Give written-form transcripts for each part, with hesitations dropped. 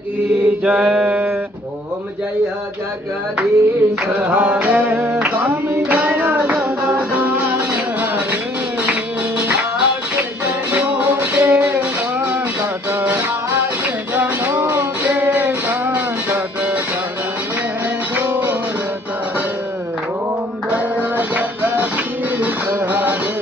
की जय। ओम जय जगदीश हरे स्वामी जय जगदीश हरे। जनों के संकट जनों के संकट करने दूर करे। ओम जय जगदीश हरे।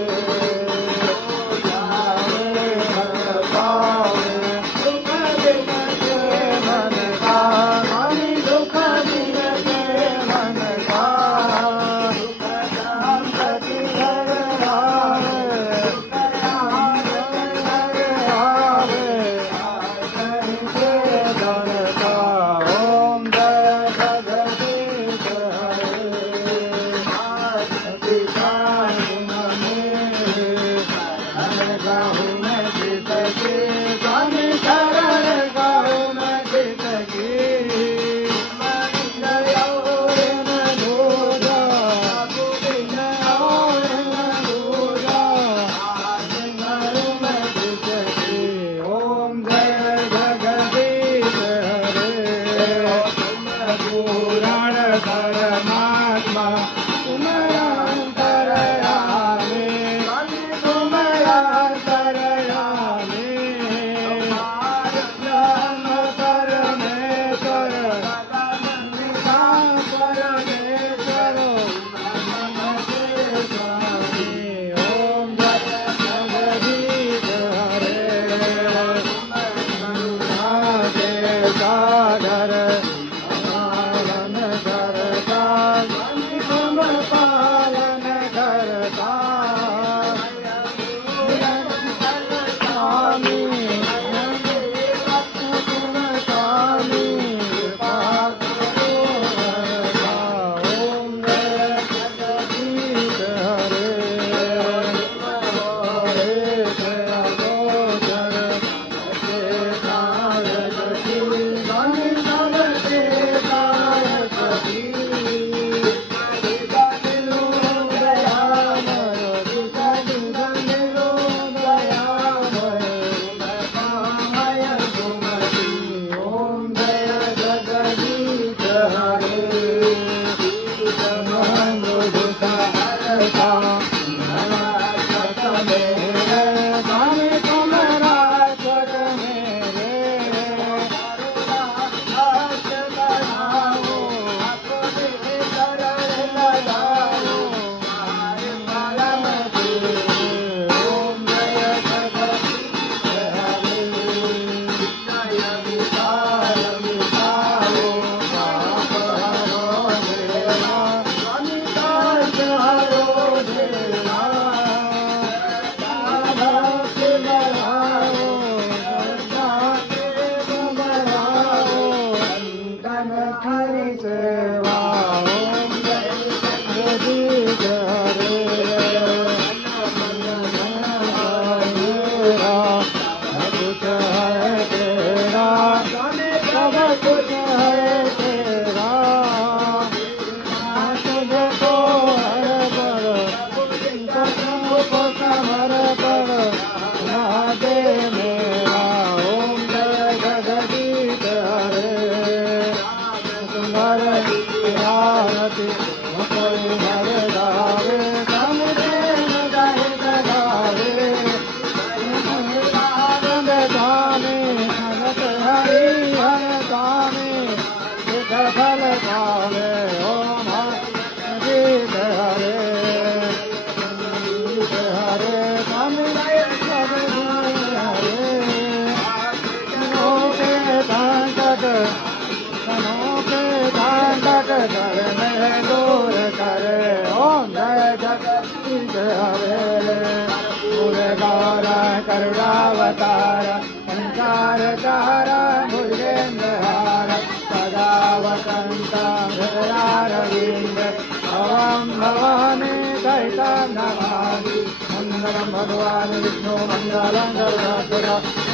करुणावतार संसार तार भुजेन्द्रहार सदा वसंत हृदयारविंद भवं भवानी सहिता नमामि। मंगलम भगवान विष्णु मंगलम गरुडाधर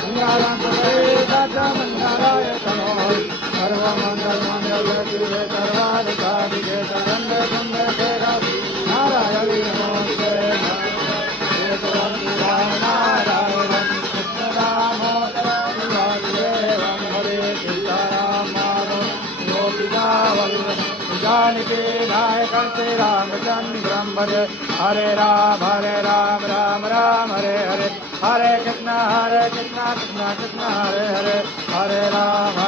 मंगलम पुरेश मंगलाय तनोहरि सर्वमंगल मंगल शिवे सर्वाधिकारिके शरण्य त्र्यंबके नारायणी नमोस्तुते। नारायण कृष्ण दामोदर वासुदेवं हरे कृष्ण जानकी नायकं श्री रामचन्द्रं भजे हरे राम राम राम हरे हरे हरे कृष्ण कृष्ण कृष्ण कृष्ण हरे हरे हरे राम